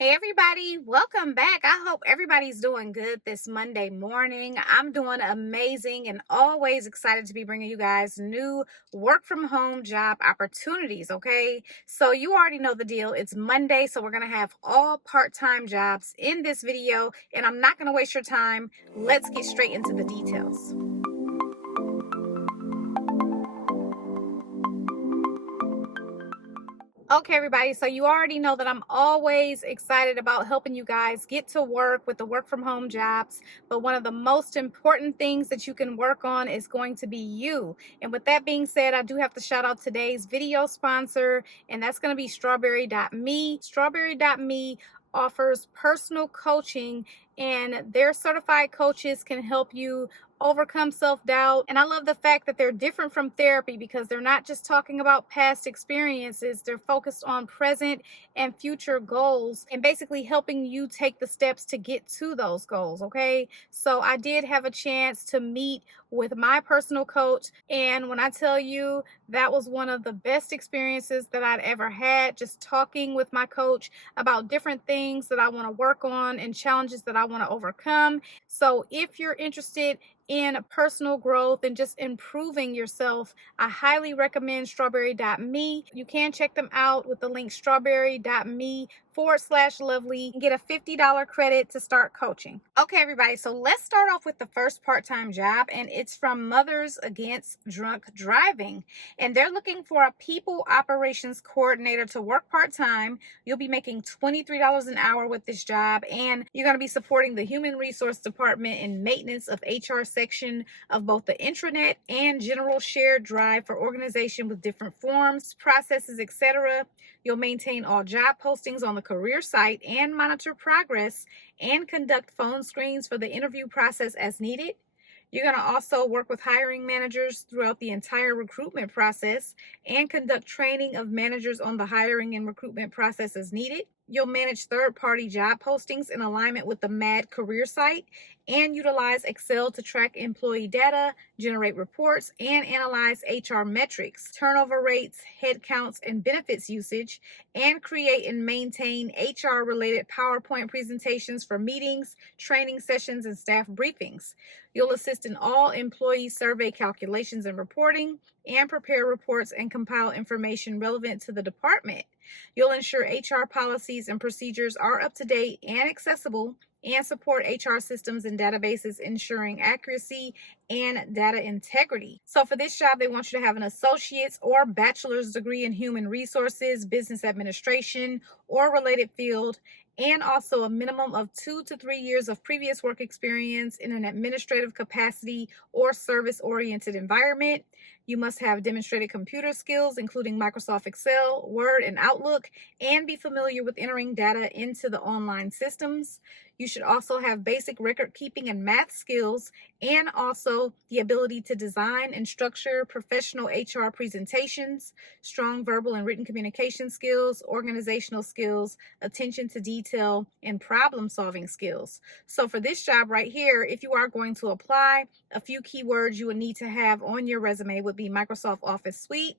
Hey everybody, welcome back. I hope everybody's doing good this Monday morning. I'm doing amazing and always excited to be bringing you guys new work from home job opportunities, okay? So you already know the deal. It's Monday, so we're going to have all part-time jobs in this video, and I'm not going to waste your time. Let's get straight into the details. Okay, everybody, so you already know that I'm always excited about helping you guys get to work with the work from home jobs. But one of the most important things that you can work on is going to be you. And with that being said, I do have to shout out today's video sponsor, and that's going to be strawberry.me. Strawberry.me offers personal coaching, and their certified coaches can help you overcome self-doubt. And I love the fact that they're different from therapy because they're not just talking about past experiences. They're focused on present and future goals and basically helping you take the steps to get to those goals. Okay, so I did have a chance to meet with my personal coach, and when I tell you, that was one of the best experiences that I'd ever had, just talking with my coach about different things that I want to work on and challenges that I want to overcome. So if you're interested in personal growth and just improving yourself, I highly recommend strawberry.me. You can check them out with the link strawberry.me/lovely and get a $50 credit to start coaching. Okay, everybody, so let's start off with the first part-time job, and it's from Mothers Against Drunk Driving. And they're looking for a people operations coordinator to work part-time. You'll be making $23 an hour with this job, and you're going to be supporting the human resource department and maintenance of HR section of both the intranet and general shared drive for organization with different forms, processes, etc. You'll maintain all job postings on the career site and monitor progress and conduct phone screens for the interview process as needed. You're going to also work with hiring managers throughout the entire recruitment process and conduct training of managers on the hiring and recruitment process as needed. You'll manage third-party job postings in alignment with the MAD career site and utilize Excel to track employee data, generate reports, and analyze HR metrics, turnover rates, headcounts, and benefits usage, and create and maintain HR-related PowerPoint presentations for meetings, training sessions, and staff briefings. You'll assist in all employee survey calculations and reporting, and prepare reports and compile information relevant to the department. You'll ensure HR policies and procedures are up to date and accessible, and support HR systems and databases, ensuring accuracy and data integrity. So for this job, they want you to have an associate's or bachelor's degree in human resources, business administration, or related field, and also a minimum of 2 to 3 years of previous work experience in an administrative capacity or service-oriented environment. You must have demonstrated computer skills, including Microsoft Excel, Word, and Outlook, and be familiar with entering data into the online systems. You should also have basic record keeping and math skills, and also the ability to design and structure professional HR presentations, strong verbal and written communication skills, organizational skills, attention to detail, and problem solving skills. So for this job right here, if you are going to apply, a few keywords you would need to have on your resume would be Microsoft Office Suite,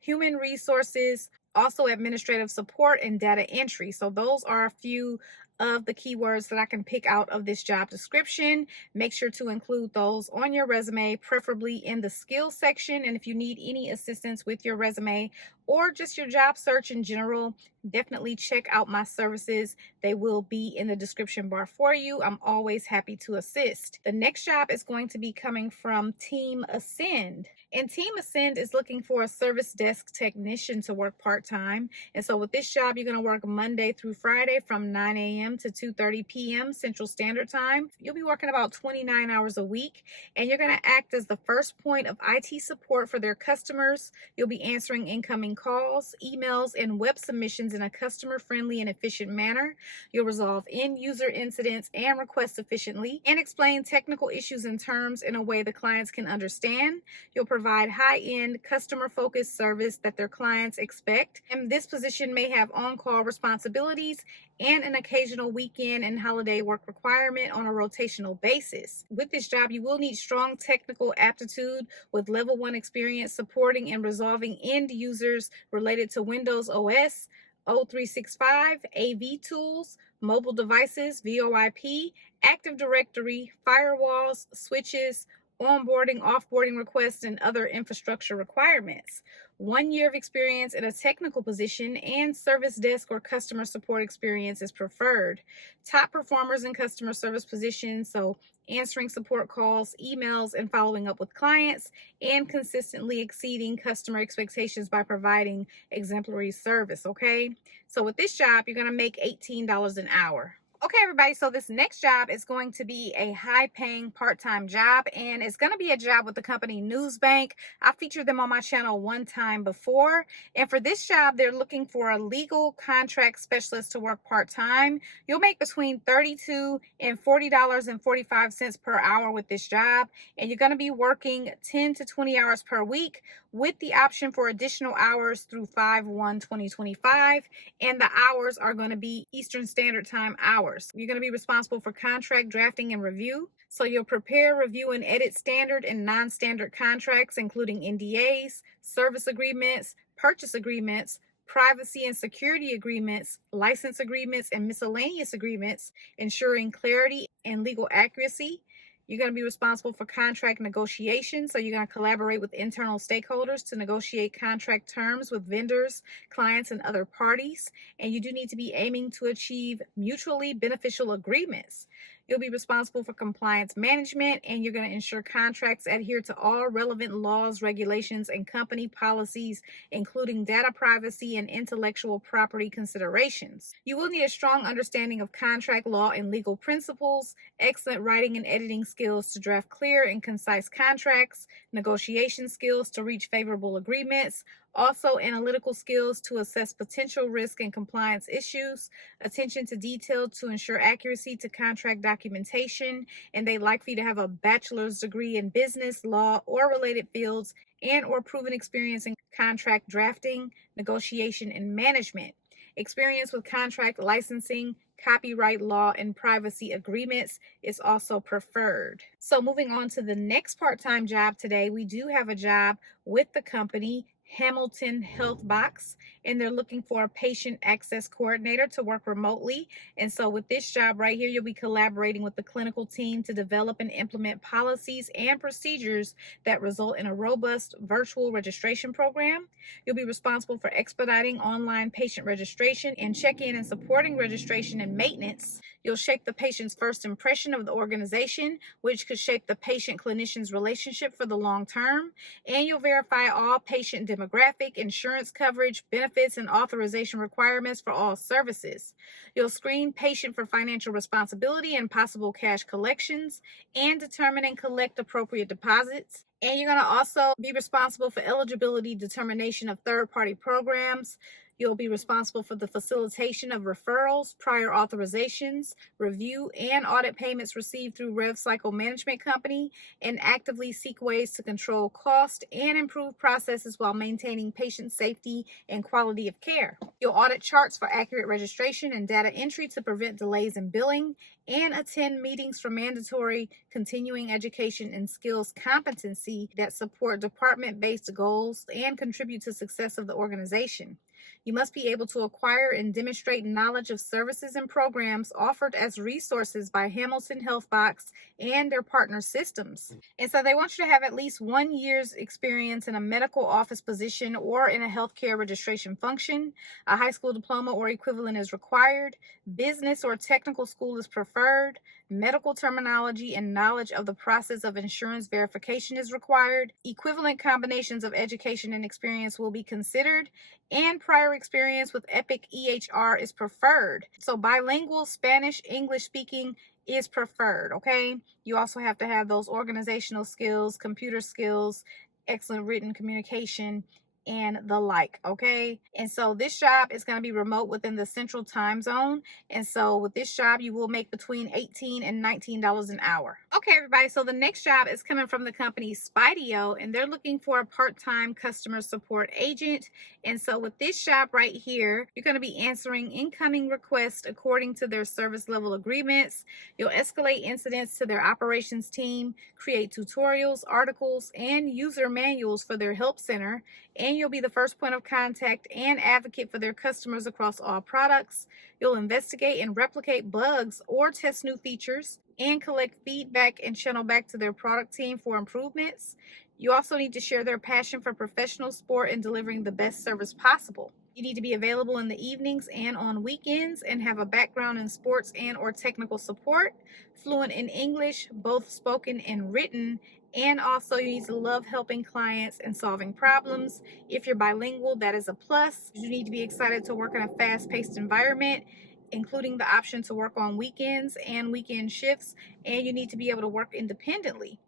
human resources, also administrative support, and data entry. So those are a few of the keywords that I can pick out of this job description. Make sure to include those on your resume, preferably in the skills section. And if you need any assistance with your resume or just your job search in general, definitely check out my services. They will be in the description bar for you. I'm always happy to assist. The next job is going to be coming from Team Ascend. And Team Ascend is looking for a service desk technician to work part-time. And so with this job, you're going to work Monday through Friday from 9 a.m. to 2:30 p.m. Central Standard Time. You'll be working about 29 hours a week, and you're going to act as the first point of IT support for their customers. You'll be answering incoming calls, emails, and web submissions in a customer-friendly and efficient manner. You'll resolve end-user incidents and requests efficiently and explain technical issues and terms in a way the clients can understand. You'll provide high-end, customer-focused service that their clients expect. And this position may have on-call responsibilities and an occasional weekend and holiday work requirement on a rotational basis. With this job, you will need strong technical aptitude with level 1 experience supporting and resolving end users related to Windows OS, O365, AV tools, mobile devices, VoIP, Active Directory, firewalls, switches, onboarding, offboarding requests, and other infrastructure requirements. 1 year of experience in a technical position and service desk or customer support experience is preferred. Top performers in customer service positions, so answering support calls, emails, and following up with clients, and consistently exceeding customer expectations by providing exemplary service. Okay, so with this job, you're going to make $18 an hour. Okay, everybody, so this next job is going to be a high-paying part-time job, and it's going to be a job with the company Newsbank. I featured them on my channel one time before, and for this job, they're looking for a legal contract specialist to work part-time. You'll make between $32 and $40.45 per hour with this job, and you're going to be working 10 to 20 hours per week with the option for additional hours through 5/1/2025, and the hours are going to be Eastern Standard Time hours. You're going to be responsible for contract drafting and review. So you'll prepare, review, and edit standard and non-standard contracts, including NDAs, service agreements, purchase agreements, privacy and security agreements, license agreements, and miscellaneous agreements, ensuring clarity and legal accuracy. You're going to be responsible for contract negotiation. So you're going to collaborate with internal stakeholders to negotiate contract terms with vendors, clients, and other parties. And you do need to be aiming to achieve mutually beneficial agreements. You'll be responsible for compliance management, and you're going to ensure contracts adhere to all relevant laws, regulations, and company policies, including data privacy and intellectual property considerations. You will need a strong understanding of contract law and legal principles, excellent writing and editing skills to draft clear and concise contracts, negotiation skills to reach favorable agreements, also analytical skills to assess potential risk and compliance issues, attention to detail to ensure accuracy to contract documentation, and they'd like for you to have a bachelor's degree in business, law, or related fields, and or proven experience in contract drafting, negotiation, and management. Experience with contract licensing, copyright law, and privacy agreements is also preferred. So moving on to the next part-time job today, we do have a job with the company Hamilton Health Box, and they're looking for a patient access coordinator to work remotely. And so with this job right here, you'll be collaborating with the clinical team to develop and implement policies and procedures that result in a robust virtual registration program. You'll be responsible for expediting online patient registration and check-in and supporting registration and maintenance. You'll shape the patient's first impression of the organization, which could shape the patient-clinician's relationship for the long term. And you'll verify all patient demographic, insurance coverage, benefits, and authorization requirements for all services. You'll screen patient for financial responsibility and possible cash collections, and determine and collect appropriate deposits. And you're going to also be responsible for eligibility determination of third-party programs. You'll be responsible for the facilitation of referrals, prior authorizations, review, and audit payments received through Rev Cycle Management Company, and actively seek ways to control cost and improve processes while maintaining patient safety and quality of care. You'll audit charts for accurate registration and data entry to prevent delays in billing, and attend meetings for mandatory continuing education and skills competency that support department-based goals and contribute to success of the organization. You must be able to acquire and demonstrate knowledge of services and programs offered as resources by Hamilton Health Box and their partner systems. And so they want you to have at least 1 year's experience in a medical office position or in a healthcare registration function. A high school diploma or equivalent is required. Business or technical school is preferred. Medical terminology and knowledge of the process of insurance verification is required. Equivalent combinations of education and experience will be considered, and prior experience with Epic EHR is preferred. So bilingual Spanish, English speaking is preferred, okay? You also have to have those organizational skills, computer skills, excellent written communication, and the like, okay? And so this job is going to be remote within the central time zone. And so with this job, you will make between $18 and $19 an hour. Okay, everybody, so the next job is coming from the company Spiideo, and they're looking for a part-time customer support agent. And so with this job right here, you're going to be answering incoming requests according to their service level agreements. You'll escalate incidents to their operations team, create tutorials, articles, and user manuals for their help center, and and you'll be the first point of contact and advocate for their customers across all products. You'll investigate and replicate bugs or test new features and collect feedback and channel back to their product team for improvements. You also need to share their passion for professional sport and delivering the best service possible. You need to be available in the evenings and on weekends and have a background in sports and or technical support, fluent in English, both spoken and written, and also you need to love helping clients and solving problems. If you're bilingual, that is a plus. You need to be excited to work in a fast-paced environment, including the option to work on weekends and weekend shifts, and you need to be able to work independently.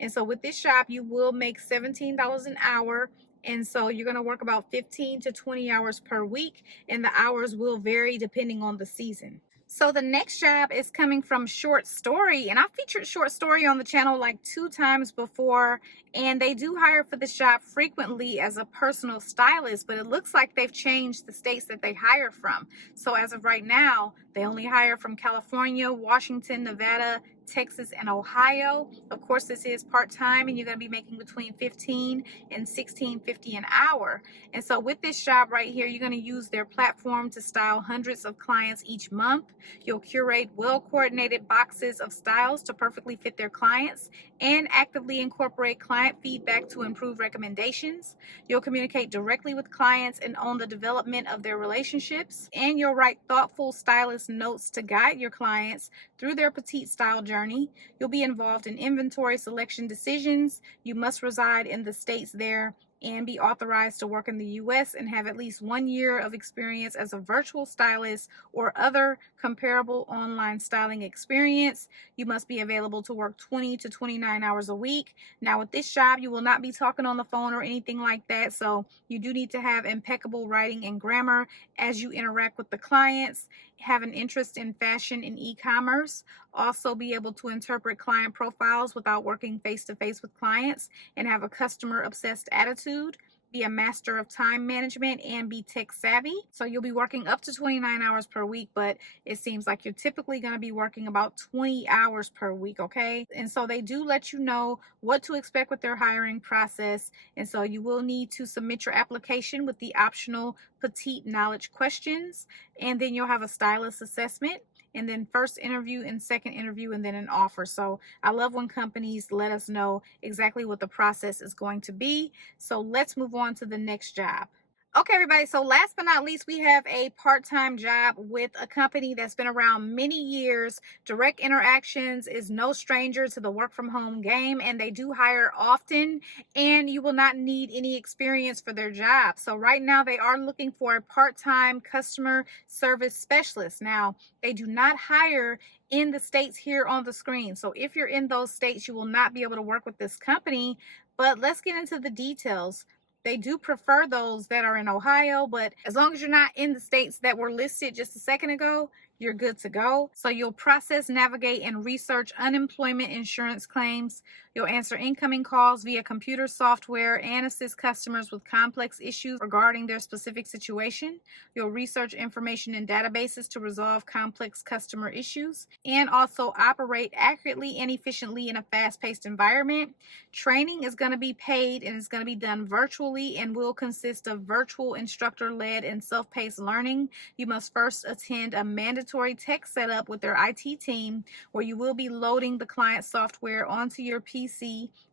And so with this job, you will make $17 an hour. And so you're going to work about 15 to 20 hours per week, and the hours will vary depending on the season. So the next job is coming from Short Story, and I've featured Short Story on the channel like 2 times before, and they do hire for this job frequently as a personal stylist, but it looks like they've changed the states that they hire from. So as of right now, they only hire from California, Washington, Nevada, Texas, and Ohio. Of course, this is part-time, and you're going to be making between $15 and $16.50 an hour. And so with this job right here, you're going to use their platform to style hundreds of clients each month. You'll curate well-coordinated boxes of styles to perfectly fit their clients and actively incorporate client feedback to improve recommendations. You'll communicate directly with clients and own the development of their relationships. And you'll write thoughtful stylist notes to guide your clients through their petite style journey. You'll be involved in inventory selection decisions. You must reside in the states there and be authorized to work in the U.S. and have at least 1 year of experience as a virtual stylist or other comparable online styling experience. You must be available to work 20 to 29 hours a week. Now with this job, you will not be talking on the phone or anything like that, so you do need to have impeccable writing and grammar as you interact with the clients, have an interest in fashion and e-commerce, also be able to interpret client profiles without working face-to-face with clients, and have a customer-obsessed attitude, be a master of time management, and be tech savvy. So you'll be working up to 29 hours per week, but it seems like you're typically going to be working about 20 hours per week, okay? And so they do let you know what to expect with their hiring process. And so you will need to submit your application with the optional petite knowledge questions, and then you'll have a stylist assessment, and then first interview and second interview, and then an offer. So I love when companies let us know exactly what the process is going to be. So let's move on to the next job. Okay, everybody, so last but not least, we have a part-time job with a company that's been around many years. Direct Interactions is no stranger to the work from home game, and they do hire often, and you will not need any experience for their job. So right now they are looking for a part-time customer service specialist. Now, they do not hire in the states here on the screen. So if you're in those states, you will not be able to work with this company, but let's get into the details. They do prefer those that are in Ohio, but as long as you're not in the states that were listed just a second ago, you're good to go. So you'll process, navigate, and research unemployment insurance claims. You'll answer incoming calls via computer software and assist customers with complex issues regarding their specific situation. You'll research information in databases to resolve complex customer issues and also operate accurately and efficiently in a fast-paced environment. Training is going to be paid and is going to be done virtually and will consist of virtual instructor-led and self-paced learning. You must first attend a mandatory tech setup with their IT team where you will be loading the client software onto your PC.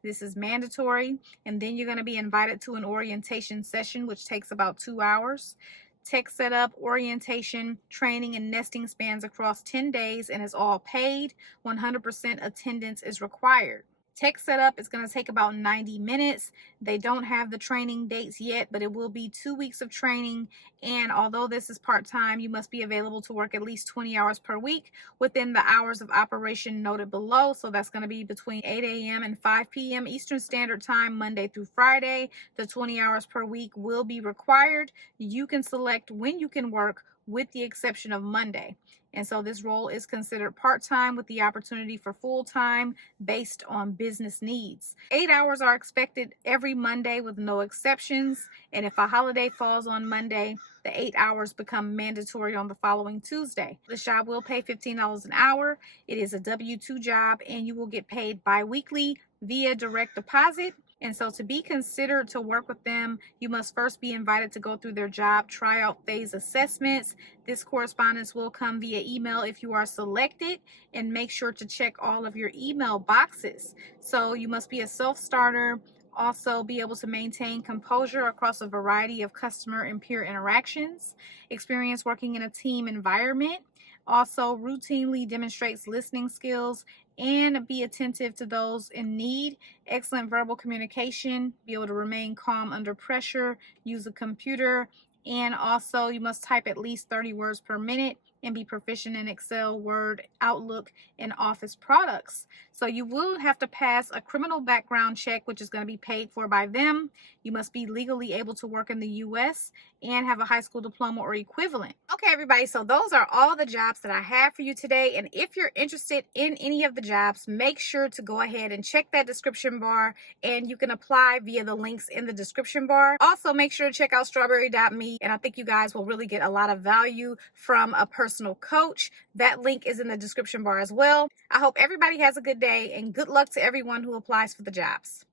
This is mandatory. And then you're going to be invited to an orientation session, which takes about 2 hours. Tech setup, orientation, training, and nesting spans across 10 days and is all paid. 100% attendance is required. Tech setup is going to take about 90 minutes. They don't have the training dates yet, but it will be 2 weeks of training. And although this is part-time, you must be available to work at least 20 hours per week within the hours of operation noted below. So that's going to be between 8 a.m. and 5 p.m. Eastern Standard Time, Monday through Friday. The 20 hours per week will be required. You can select when you can work with the exception of Monday. And so this role is considered part-time with the opportunity for full-time based on business needs. 8 hours are expected every Monday with no exceptions. And if a holiday falls on Monday, the 8 hours become mandatory on the following Tuesday. This job will pay $15 an hour. It is a W-2 job, and you will get paid bi-weekly via direct deposit. And so to be considered to work with them, you must first be invited to go through their job tryout phase assessments. This correspondence will come via email if you are selected, and make sure to check all of your email boxes. So you must be a self-starter, also be able to maintain composure across a variety of customer and peer interactions, experience working in a team environment, also routinely demonstrates listening skills, and be attentive to those in need, excellent verbal communication, be able to remain calm under pressure, use a computer, and also you must type at least 30 words per minute and be proficient in Excel, Word, Outlook, and Office products. So you will have to pass a criminal background check, which is going to be paid for by them. You must be legally able to work in the U.S. and have a high school diploma or equivalent. Okay, everybody, so those are all the jobs that I have for you today. And if you're interested in any of the jobs, make sure to go ahead and check that description bar, and you can apply via the links in the description bar. Also, make sure to check out strawberry.me, and I think you guys will really get a lot of value from a personal coach. That link is in the description bar as well. I hope everybody has a good day, and good luck to everyone who applies for the jobs.